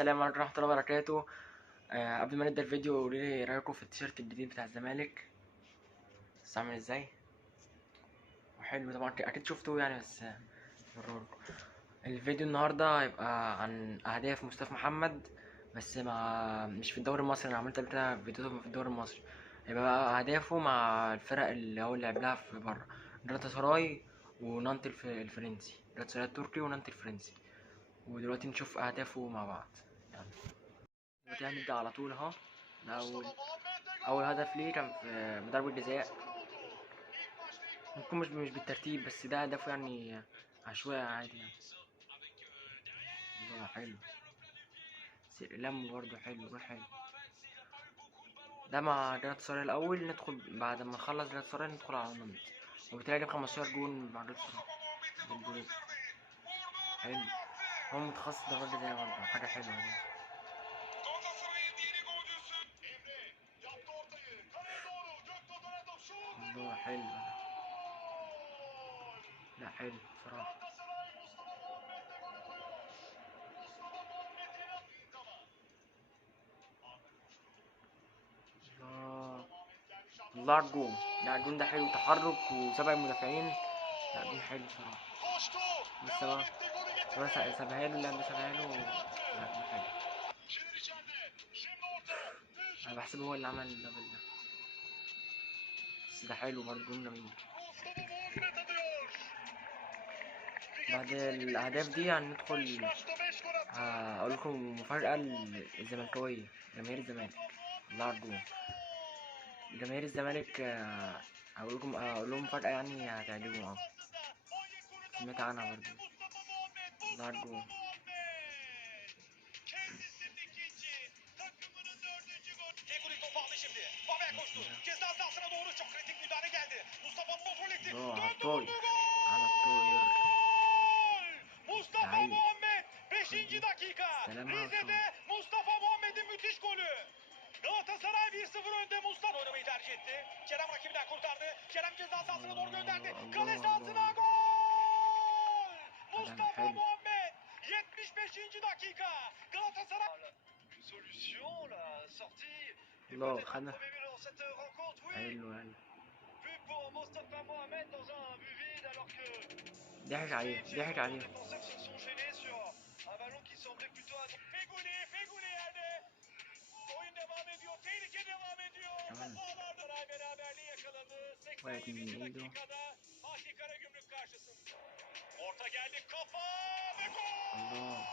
السلام عليكم ورحمة الله وبركاته. قبل ما نبدأ الفيديو قولوا لي ايه رأيكم في التيشيرت الجديد بتاع الزمالك. بس عامل ازاي وحلو طبعا اكيد شفتوه يعني بس بوريهولكم. الفيديو النهارده هيبقى عن اهداف مصطفى محمد، بس مش في الدوري المصري. انا عملت قبل كده فيديوهات في الدوري المصري، هيبقى بقى اهدافه مع الفرق اللي هو لعب لها في بره: جالاتا سراي ونانت الفرنسي، جالاتا سراي التركي ونانت الفرنسي. ودلوقتي نشوف اهدافه مع بعض. يلا دلوقتي هنبدأ على طول اهو. ده أول هدف ليه كان في ضربة جزاء. ممكن مش بالترتيب، بس ده هدفه يعني عشوائي عادي يعني. الله حلو، لم برضه حلو، جول حلو. ده مع جلالة سراي الأول، ندخل بعد ما نخلص جلالة سراي ندخل على نمط، وبالتالي جاب 15 جون مع جلالة سراي. بالجول حلو، هو متخصص ضربات جزاء برضه، حاجة حلوة دي. الله حلو، لا حلو بصراحة. الله، الله على الجون، لا الجون ده حلو، تحرك وسبق المدافعين. لا جون حلو بصراحة. بس بقى سابها له، اللاعب ده سابها له. لا جون حلو، انا بحسبه هو اللي عمل الدبل ده، بس ده حلو برضه، جون جميل. بعد الاهداف دي هندخل هقول لكم مفاجأة الزملكاوية، جماهير الزمالك. الله على الجون، جماهير الزمالك. هقول لهم مفاجأة يعني هتعجبهم أوي، سمعت عنها برضه. الله على الجون. الله على الطاير، على الطاير لعيب. استلمها وشاط. Mustafa Muhammed'in müthiş golü. Galatasaray 1-0 önde. Mustafa oynamayı tercih etti. Kerem rakibinden kurtardı. Kerem ceza sahasına doğru gönderdi. Kale sahasına gol! Mustafa Muhammed 75. dakika. Galatasaray solution la sortie. الله خدها حلو حلو. ضحك عليهم، ضحك عليهم. كمان وقعت من ايده. الله،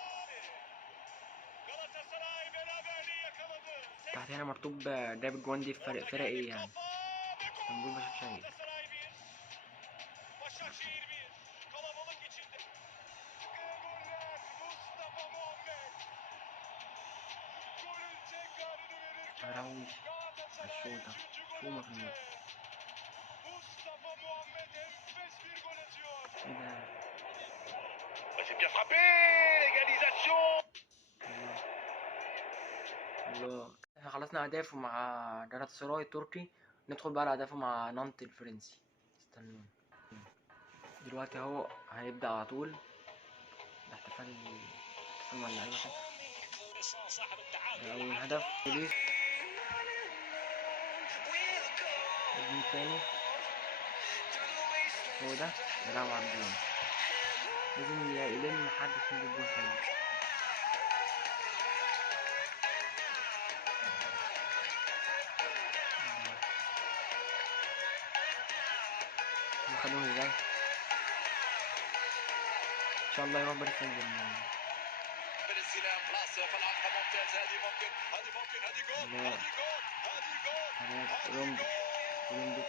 تحت هنا مكتوب جايب الجوان دي في فرق ايه يعني، اسطنبول بشكشاهير. راوي الشوطة، شومة في النص. ايه ده؟ الله، احنا خلصنا اهدافه مع جالاتا سراي التركي، ندخل بقى على اهدافه مع نانت الفرنسي. استنوا دلوقتي اهو هيبدأ على طول. ده احتفال مع اللعيبة كده. ده أول هدف بوليس. الجون التاني هو ده، يلعب على الجون، لازم يلم حد عشان يجيب جون حلو. خدوهم ازاي؟ ان شاء الله يروح باريس سان جيرمان. رومبي رومبي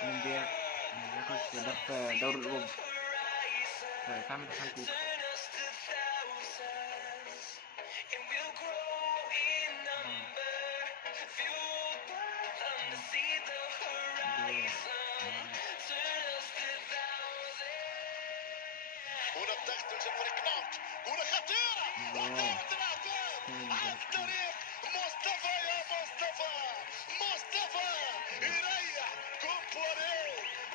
رومبيا مركز ده في دوري الأوروبي، فاهم دخل كوكا. هنا الضغط من فريق نانت، هنا خطيرة وانتهت الأهداف على الطريق. مصطفى يا مصطفى، مصطفى يريح كومبوري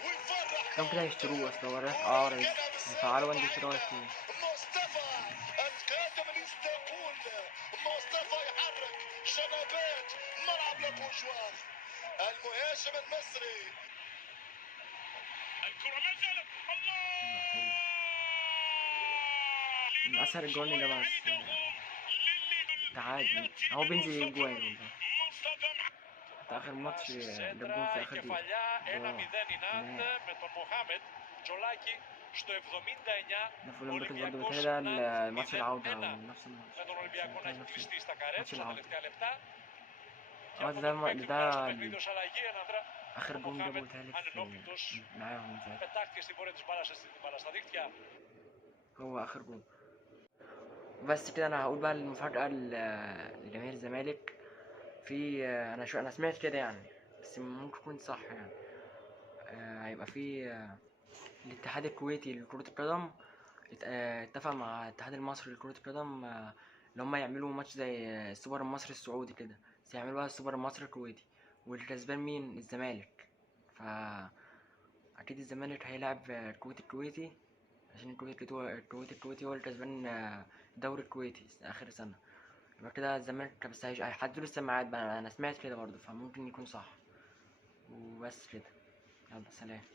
ويفرح. كم كده يشتروه اصل هو رايح قريب، هيفعلوا وين يشتروه يشتروه. مصطفى الخاتم يقول مصطفى يحرك شنبات ملعب لابوجوار المهاجم المصري. الكرة ما زالت الله من أسهل الجوان اللي بس تعادل هو بينزل يجيب جوان والله. ده آخر ماتش جاب جون في آخر دقيقة. المفروض بيركز برضه بيتهيألي ده الماتش العودة أو نفس الماتش. ماتش العودة. ده آخر جون جابه بيتهيألي معاهم من ساعتها. هو آخر جون. بس كده أنا هقول بقى المفاجأة لجماهير الزمالك. في أنا سمعت كده يعني، بس ممكن يكون صح يعني. هيبقى في الاتحاد الكويتي لكرة القدم اتفق مع الاتحاد المصري لكرة القدم اللي هم يعملوا ماتش زي السوبر المصري السعودي كده، بس يعملوا بقى السوبر المصري الكويتي، والكسبان مين؟ الزمالك. أكيد الزمالك هيلعب الكويت الكويتي، عشان الكويت الكويتي هو الكسبان الدوري الكويتي آخر سنة. يبقى كده الزمالك، بس هيحددوا لسه الميعاد بقى، أنا سمعت كده برضه، فممكن يكون صح. وبس كده، يلا سلام.